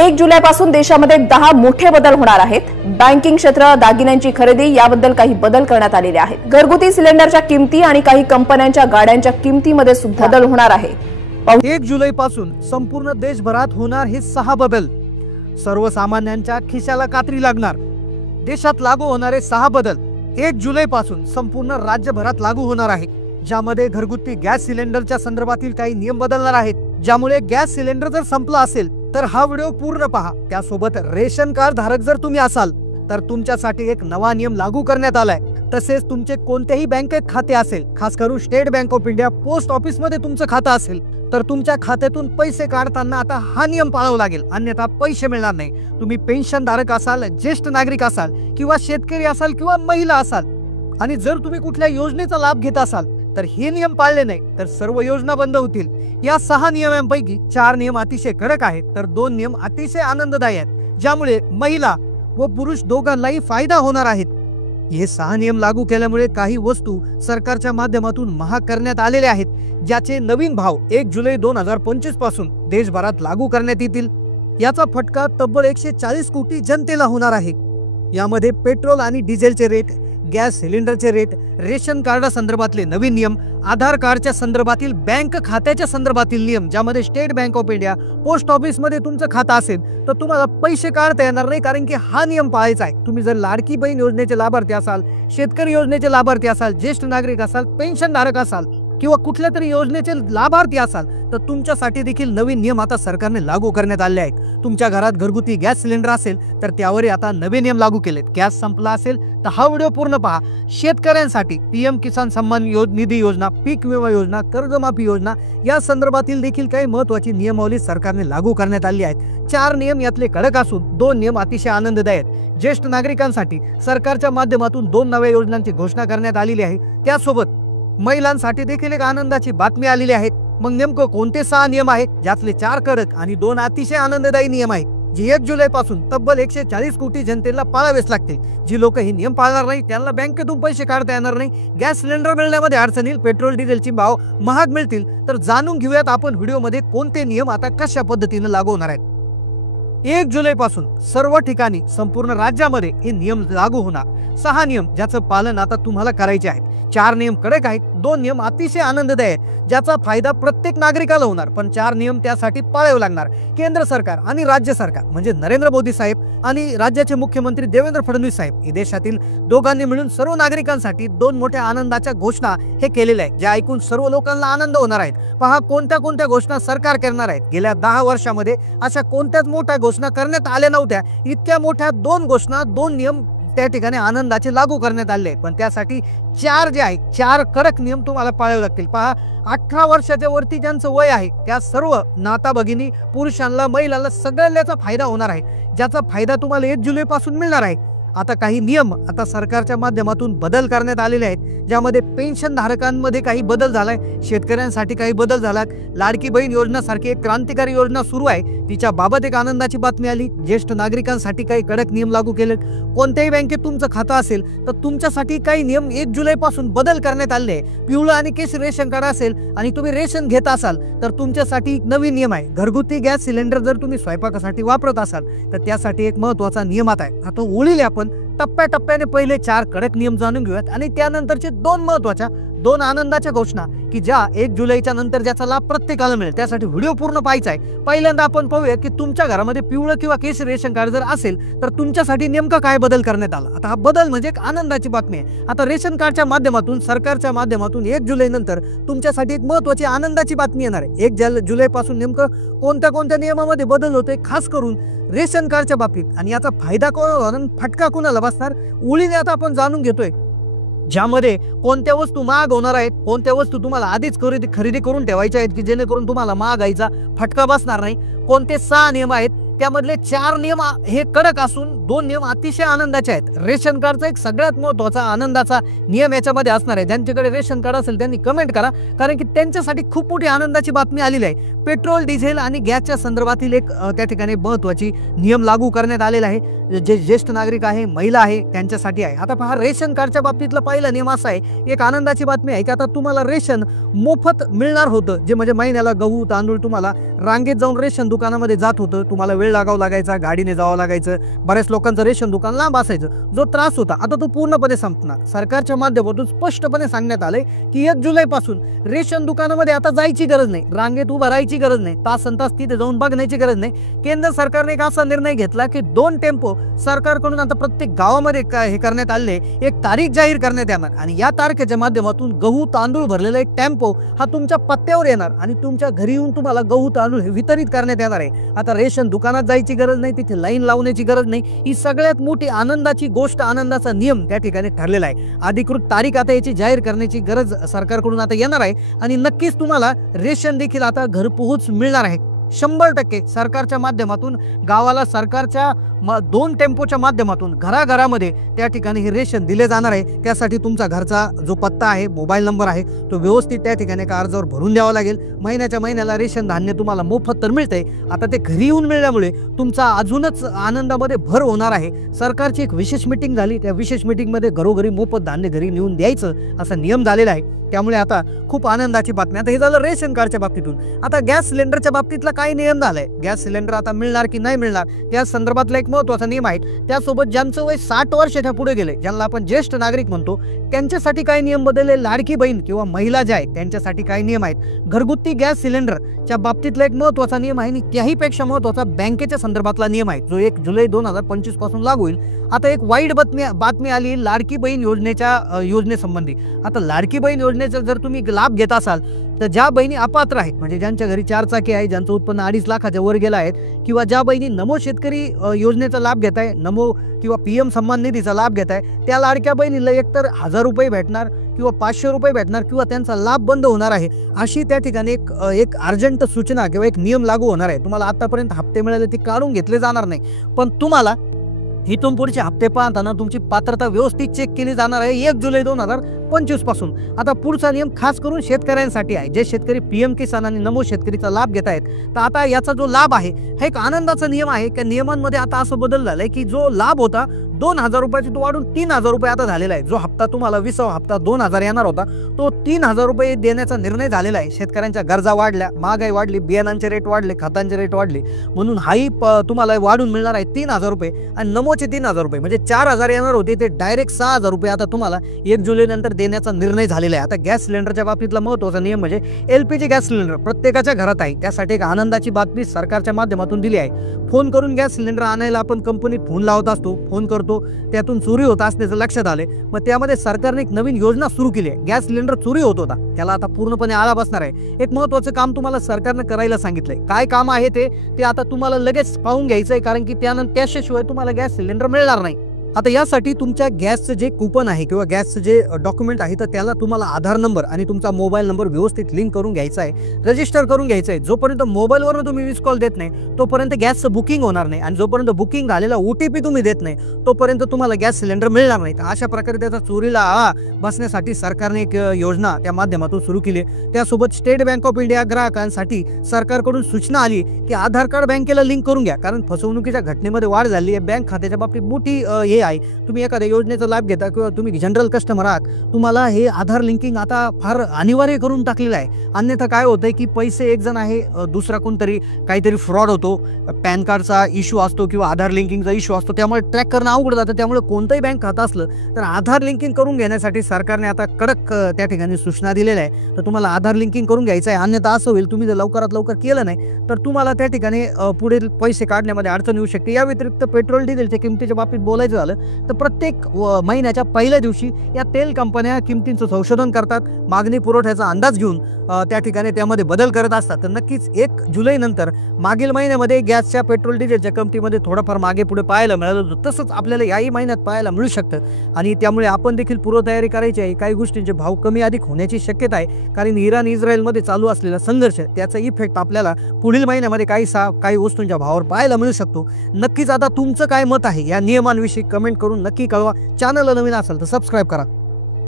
1 जुलैपासून देशामध्ये 10 मोठे बदल होणार आहेत। बँकिंग क्षेत्र, दागिन्यांची खरेदी याबद्दल काही बदल करण्यात आलेले आहेत। घरगुती सिलेंडरच्या किमती आणि काही कंपन्यांच्या गाड्यांच्या किमतीमध्ये सुद्धा बदल होणार आहे। 1 जुलैपासून संपूर्ण देशभरात होणार हे 6 बदल। सर्वसामान्यांच्या खिशाला कात्री लागणार। देशात लागू होणारे 6 बदल 1 जुलैपासून संपूर्ण राज्यभरात लागू होणार आहे, ज्यामध्ये घरगुती गॅस सिलेंडरच्या संदर्भातील काही नियम बदलणार आहेत, ज्यामुळे गॅस सिलेंडर जर संपला असेल तर हा व्हिडिओ पूर्ण पहा। त्यासोबत रेशन कार्ड धारक जर तुम्ही असाल तर तुमच्यासाठी एक नवा नियम लागू करण्यात आलाय। तसेच तुमचे कोणत्याही बँकेत खाते असेल, खास करून state bank of India post office मध्ये तुमचं खातं असेल तर तुमच्या खात्यातून पैसे काढताना आता हा नियम पाळावा लागेल, अन्यथा पैसे मिळणार नाही। तुम्ही पेन्शन धारक असाल, ज्येष्ठ नागरिक असाल किंवा शेतकरी असाल किंवा महिला असाल आणि जर तुम्ही कुठल्या योजनेचा लाभ घेत असाल तर हे नियम पाळले नाही तर सर्व योजना बंद होतील। या 6 नियमांपैकी 4 नियम अतिशय कडक आहेत तर 2 नियम अतिशय आनंददायी आहेत, ज्यामुळे महिला व पुरुष दोघांनाही फायदा होणार आहेत। हे 6 नियम लागू केल्यामुळे काही वस्तू सरकारच्या माध्यमातून महाग करण्यात आलेल्या आहेत, ज्याचे नवीन भाव 1 जुलै 2025 पासून देशभरात लागू करण्यात येतील। याचा फटका तब्बल 140 कोटी जनतेला होणार आहे। यामध्ये पेट्रोल आणि डिझेलचे रेट, गॅस सिलेंडरचे रेट, रेशन कार्ड संदर्भातले नवीन नियम, आधार कार्डच्या संदर्भातील बँक खात्याच्या संदर्भातील नियम, ज्यामध्ये state bank of India post office मध्ये तुमचं खातं असेल तर तुम्हाला पैसे काढता येणार नाही, कारण की हा नियम पाळायचा आहे। तुम्ही जर लाडकी बहीण योजनेचे लाभार्थी असाल, शेतकरी योजनेचे लाभार्थी असाल, ज्येष्ठ नागरिक असाल, पेन्शन धारक असाल किंवा कुठल्या तरी योजनेचे लाभार्थी असाल तर तुमच्यासाठी देखील नवीन नियम आता सरकारने लागू करण्यात आले आहेत। तुमच्या घरात घरगुती गॅस सिलेंडर असेल तर त्यावर आता नवे नियम लागू केलेत। गॅस संपला असेल तर हा व्हिडिओ पूर्ण पहा। शेतकऱ्यांसाठी पीएम किसान सन्मान निधी योजना, पीक विमा योजना, कर्जमाफी योजना या संदर्भातील देखील काही महत्त्वाची नियमावली सरकारने लागू करण्यात आली आहेत। 4 नियम यातले कडक असून 2 नियम अतिशय आनंददायी आहेत। ज्येष्ठ नागरिकांसाठी सरकारच्या माध्यमातून 2 नव्या योजनांची घोषणा करण्यात आलेली आहे। त्यासोबत महिलांसाठी देखील एक आनंदाची बातमी आलेली आहे। मग नेमकं कोणते 6 नियम आहेत, ज्यातले 4 कडक आणि 2 अतिशय आनंददायी नियम आहेत, जे 1 जुलैपासून तब्बल 140 कोटी जनतेला पाळावेच लागतील। जी लोक हे नियम पाळणार नाही त्यांना बँकेतून पैसे काढता येणार नाही, गॅस सिलेंडर मिळण्यामध्ये अडचण येईल, पेट्रोल डिझेलचे भाव महाग मिळतील। तर जाणून घेऊयात आपण व्हिडिओमध्ये कोणते नियम आता कशा पद्धतीने लागू होणार आहेत। 1 जुलैपासून सर्व ठिकाणी संपूर्ण राज्यामध्ये हे नियम लागू होणार। 6 नियम ज्याचं पालन आता तुम्हाला करायचे आहे। 4 नियम कडक आहेत, 2 नियम अतिशय आनंददायी आहेत, ज्याचा फायदा प्रत्येक नागरिकाला होणार, पण 4 नियम त्यासाठी पाळावे लागणार। केंद्र सरकार आणि राज्य सरकार म्हणजे नरेंद्र मोदी साहेब आणि राज्याचे मुख्यमंत्री देवेंद्र फडणवीस साहेब हे देशातील दोघांनी मिळून सर्व नागरिकांसाठी 2 मोठ्या आनंदाच्या घोषणा हे केलेल्या आहेत, ज्या ऐकून सर्व लोकांना आनंद होणार आहे। पहा कोणत्या कोणत्या घोषणा सरकार करणार आहेत। गेल्या 10 वर्षामध्ये अशा कोणत्याच मोठ्या घोषणा करण्यात आल्या नव्हत्या। इतक्या मोठ्या 2 घोषणा, 2 नियम त्या ठिकाणी आनंदाचे लागू करण्यात आले, पण त्यासाठी 4 जे आहे 4 कडक नियम तुम्हाला पाळावे लागतील। पहा 18 वर्षाच्या वरती ज्यांचं वय आहे त्या सर्व नाता भगिनी, पुरुषांना, महिलांना सगळ्यांचा फायदा होणार आहे, ज्याचा फायदा तुम्हाला 1 जुलै पासून मिळणार आहे। आता काही नियम आता सरकारच्या माध्यमातून बदल करण्यात आलेले आहेत, ज्यामध्ये पेन्शन धारकांमध्ये काही बदल झालाय, शेतकऱ्यांसाठी काही बदल झाला, लाडकी बहीण योजना सारखी एक क्रांतिकारी योजना सुरू आहे, तिच्या बाबत एक आनंदाची बातमी आली। ज्येष्ठ नागरिकांसाठी काही कडक नियम लागू केलेत। कोणत्याही बँकेत तुमचं खातं असेल तर तुमच्यासाठी काही नियम 1 जुलै पासून बदल करण्यात आले आहे। पिवळं आणि केशरी रेशन कार्ड असेल आणि तुम्ही रेशन घेत असाल तर तुमच्यासाठी एक नवीन नियम आहे। घरगुती गॅस सिलेंडर जर तुम्ही स्वयंपाकासाठी वापरत असाल तर त्यासाठी एक महत्त्वाचा नियम आता आहे। आता ओळीले आपण टप्प्याटप्प्याने पहिले 4 कडक नियम जाणून घेऊयात आणि त्यानंतरचे 2 महत्त्वाच्या 2 आनंदाच्या घोषणा की ज्या 1 जुलैच्या नंतर ज्याचा लाभ प्रत्येकाला मिळेल। त्यासाठी व्हिडिओ पूर्ण पाहायचा आहे। पहिल्यांदा आपण पाहूया की तुमच्या घरामध्ये पिवळं किंवा केशरी रेशन कार्ड जर असेल तर तुमच्यासाठी नेमका काय बदल करण्यात आला। आता हा बदल म्हणजे एक आनंदाची बातमी आहे। आता रेशन कार्डच्या माध्यमातून, सरकारच्या माध्यमातून 1 जुलै नंतर तुमच्यासाठी एक महत्त्वाची आनंदाची बातमी येणार आहे। 1 जुलैपासून नेमकं कोणत्या कोणत्या नियमामध्ये बदल होतोय, खास करून रेशन कार्डच्या बाबतीत, आणि याचा फायदा कोणाला, फटका कोणाला बसणार, ओळीने आता आपण जाणून घेतोय। ज्यामध्ये कोणत्या वस्तू महाग होणार आहेत, कोणत्या वस्तू तुम्हाला आधीच खरेदी करून ठेवायच्या आहेत की जेणेकरून तुम्हाला महागाईचा फटका बसणार नाही, कोणते 6 नियम आहेत, त्यामधले 4 नियम हे कडक असून 2 नियम अतिशय आनंदाचे आहेत। रेशन कार्डचा एक सगळ्यात महत्त्वाचा आनंदाचा नियम याच्यामध्ये असणार आहे। ज्यांच्याकडे रेशन कार्ड असेल त्यांनी कमेंट करा, कारण की त्यांच्यासाठी खूप मोठी आनंदाची बातमी आलेली आहे। पेट्रोल, डिझेल आणि गॅसच्या संदर्भातील एक त्या ठिकाणी महत्त्वाची नियम लागू करण्यात आलेला आहे, जे ज्येष्ठ नागरिक आहे, महिला आहे त्यांच्यासाठी आहे। आता पहा रेशन कार्डच्या बाबतीतला पहिला नियम असा आहे, एक आनंदाची बातमी आहे की आता तुम्हाला रेशन मोफत मिळणार होतं, जे म्हणजे महिन्याला गहू तांदूळ तुम्हाला रांगेत जाऊन रेशन दुकानामध्ये जात होतं, तुम्हाला वेळ लागावा लागायचा, गाडीने जावं लागायचं, बऱ्याच लोकांचं रेशन दुकान लांब असायचं, जो त्रास होता आता तो पूर्णपणे संपणार. सरकारच्या माध्यमातून स्पष्टपणे सांगण्यात आलंय की 1 जुलैपासून रेशन दुकानामध्ये आता जायची गरज नाही, रांगेत उभं राहायची गरज नाही, तास तिथे जाऊन बघण्याची गरज नाही. केंद्र सरकारने एक असा निर्णय घेतला की 2 टेम्पो सरकारकडून आता प्रत्येक गावामध्ये हे करण्यात आले, एक तारीख जाहीर करण्यात येणार आणि या तारखेच्या माध्यमातून गहू तांदूळ भरलेला एक टेम्पो हा तुमच्या पत्त्यावर येणार आणि तुमच्या घरी येऊन तुम्हाला गहू तांदूळ वितरित करण्यात येणार आहे. आता रेशन दुकानात जायची गरज नाही, तिथे लाईन लावण्याची गरज नाही. ही सगळ्यात मोठी आनंदाची गोष्ट, आनंदाचा नियम त्या ठिकाणी ठरलेला आहे. अधिकृत तारीख आता याची जाहीर करण्याची गरज सरकारकडून आता येणार आहे आणि नक्कीच तुम्हाला रेशन देखील आता घरपोहोच मिळणार आहे. 100% सरकारच्या माध्यमातून गावाला सरकारच्या 2 टेम्पोच्या माध्यमातून घराघरामध्ये त्या ठिकाणी हे रेशन दिले जाणार आहे. त्यासाठी तुमचा घरचा जो पत्ता आहे, मोबाईल नंबर आहे, तो व्यवस्थित त्या ठिकाणी एका अर्जावर भरून द्यावा लागेल. महिन्याच्या महिन्याला रेशन धान्य तुम्हाला मोफत तर मिळतंय. आता ते घरी येऊन मिळाल्यामुळे तुमचा अजूनच आनंदामध्ये भर होणार आहे. सरकारची एक विशेष मीटिंग झाली, त्या विशेष मीटिंगमध्ये घरोघरी मोफत धान्य घरी नेऊन द्यायचं असा नियम झालेला आहे. त्यामुळे आता खूप आनंदाची बातमी. आता हे झालं रेशन कार्डच्या बाबतीतून. आता गॅस सिलेंडरच्या बाबतीतला काय नियम झालाय, गॅस सिलेंडर आता मिळणार की नाही मिळणार त्या संदर्भातला एक महत्त्वाचा नियम आहे. त्यासोबत ज्यांचं वय 60 वर्षाच्या पुढे गेले, ज्यांना आपण ज्येष्ठ नागरिक म्हणतो, त्यांच्यासाठी काय नियम बदलले, लाडकी बहीण किंवा महिला ज्या आहेत त्यांच्यासाठी काय नियम आहेत. घरगुती गॅस सिलेंडरच्या बाबतीतला एक महत्त्वाचा नियम आहे आणि त्याहीपेक्षा महत्त्वाचा बँकेच्या संदर्भातला नियम आहे, जो 1 जुलै 2025 पासून लागू होईल. आता एक वाईट बातमी आली लाडकी बहीण योजनेसंबंधी. आता लाडकी बहीण योजनेचा जर तुम्ही लाभ घेत असाल तर ज्या बहिणी अपात्र आहेत, म्हणजे ज्यांच्या घरी 4 चाकी आहे, ज्यांचं उत्पन्न 2.5 लाखाच्या वर गेलं आहे, किंवा ज्या बहिणी नमो शेतकरी योजनेचा लाभ घेत आहे, नमो किंवा PM सन्मान निधीचा लाभ घेत आहे, त्या लाडक्या बहिणीला एकतर 1000 रुपये भेटणार किंवा 500 रुपये भेटणार किंवा त्यांचा लाभ बंद होणार आहे. अशी त्या ठिकाणी एक अर्जंट सूचना किंवा एक नियम लागू होणार आहे. तुम्हाला आतापर्यंत हप्ते मिळाले ते काढून घेतले जाणार नाही, पण तुम्हाला इथून पुढचे हप्ते पाहताना तुमची पात्रता व्यवस्थित चेक केली जाणार आहे 1 जुलै 2025 पासून. आता पुढचा नियम खास करून शेतकऱ्यांसाठी आहे, जे शेतकरी PM किसान आणि नमो शेतकरीचा लाभ घेत आहेत. तर आता याचा जो लाभ आहे हा एक आनंदाचा नियम आहे. त्या नियमांमध्ये आता असं बदल झालाय की जो लाभ होता 2000 रुपयाचा तो वाढून 3000 रुपये आता झालेला आहे. जो हप्ता तुम्हाला 20वा हप्ता 2000 येणार होता तो 3000 रुपये देण्याचा निर्णय झालेला आहे. शेतकऱ्यांच्या गरजा वाढल्या, महागाई वाढली, बियाणांचे रेट वाढले, खतांचे रेट वाढले, म्हणून हाही तुम्हाला वाढून मिळणार आहे 3000 रुपये आणि नमोचे 3000 रुपये, म्हणजे 4000 येणार होते ते डायरेक्ट 6000 रुपये आता तुम्हाला 1 जुलै नंतर देण्याचा निर्णय झालेला आहे. आता गॅस सिलेंडरच्या बाबतीतला महत्त्वाचा नियम म्हणजे LPG गॅस सिलेंडर प्रत्येकाच्या घरात आहे. त्यासाठी एक आनंदाची बातमी सरकारच्या माध्यमातून दिली आहे. फोन करून गॅस सिलेंडर आणायला आपण कंपनीत फोन लावत असतो, फोन करतो, त्यातून चोरी होत असल्याचं लक्षात आले. मग त्यामध्ये सरकारने एक नवीन योजना सुरू केली आहे. गॅस सिलेंडर चोरी होत होता, त्याला आता पूर्णपणे आळा बसणार आहे. एक महत्त्वाचं काम तुम्हाला सरकारने करायला सांगितलंय. काय काम आहे ते आता तुम्हाला लगेच पाहून घ्यायचं आहे, कारण की त्याशिवाय तुम्हाला गॅस सिलेंडर मिळणार नाही. आता यासाठी तुमच्या गॅसचं जे कूपन आहे किंवा गॅसचं जे डॉक्युमेंट आहे तर त्याला तुम्हाला आधार नंबर आणि तुमचा मोबाईल नंबर व्यवस्थित लिंक करून घ्यायचा आहे, रजिस्टर करून घ्यायचं आहे. जोपर्यंत मोबाईलवरून तुम्ही मिस कॉल देत नाही तोपर्यंत गॅसचं बुकिंग होणार नाही आणि जोपर्यंत बुकिंग झालेला OTP तुम्ही देत नाही तोपर्यंत तुम्हाला गॅस सिलेंडर मिळणार नाही. तर अशा प्रकारे त्याचा चोरीला आळा बसण्यासाठी सरकारने एक योजना त्या माध्यमातून सुरू केली. त्यासोबत स्टेट बँक ऑफ इंडिया ग्राहकांसाठी सरकारकडून सूचना आली की आधार कार्ड बँकेला लिंक करून घ्या, कारण फसवणुकीच्या घटनेमध्ये वाढ झाली आहे. बँक खात्याच्या बाबतीत मोठी आहे. तुम्ही एखाद्या योजनेचा लाभ घेता किंवा तुम्ही जनरल कस्टमर आहात, तुम्हाला हे आधार लिंकिंग आता फार अनिवार्य करून टाकलेलं आहे. अन्यथा काय होतंय की पैसे एक जण आहे, दुसरा कोणतरी काहीतरी फ्रॉड होतो, पॅन कार्डचा इश्यू असतो किंवा आधार लिंकिंगचा इश्यू असतो, त्यामुळे ट्रॅक करणं अवघड जातं. त्यामुळे कोणतंही बँक खातं असलं तर आधार लिंकिंग करून घेण्यासाठी सरकारने आता कडक त्या ठिकाणी सूचना दिलेल्या आहे. तर तुम्हाला आधार लिंकिंग करून घ्यायचं आहे. अन्यथा असं होईल, तुम्ही जर लवकरात लवकर केलं नाही तर तुम्हाला त्या ठिकाणी पुढील पैसे काढण्यामध्ये अडचण येऊ शकते. या व्यतिरिक्त पेट्रोल डिझेलच्या किमतीच्या बाबतीत बोलायचं झालं तर प्रत्येक महिन्याच्या पहिल्या दिवशी या तेल कंपन्या किमतींचं संशोधन करतात, मागणी पुरवठ्याचा अंदाज घेऊन त्या ठिकाणी त्यामध्ये बदल करत असतात. तर नक्कीच 1 जुलै नंतर मागील महिन्यामध्ये गॅसच्या पेट्रोल डिझेलच्या किमतीमध्ये थोडंफार मागे पुढे पाहायला मिळालं होतं, तसंच आपल्याला याही महिन्यात पाहायला मिळू शकतं. आणि त्यामुळे आपण देखील पूर्वतयारी करायची आहे. काही गोष्टींचे भाव कमी अधिक होण्याची शक्यता आहे, कारण इराण इस्रायलमध्ये चालू असलेला संघर्ष त्याचा इफेक्ट आपल्याला पुढील महिन्यामध्ये काही वस्तूंच्या भावावर पाहायला मिळू शकतो. नक्कीच आता तुमचं काय मत आहे या नियमांविषयी कमेंट करून नक्की कळवा. चॅनलला नवीन असाल तर सबस्क्राईब करा.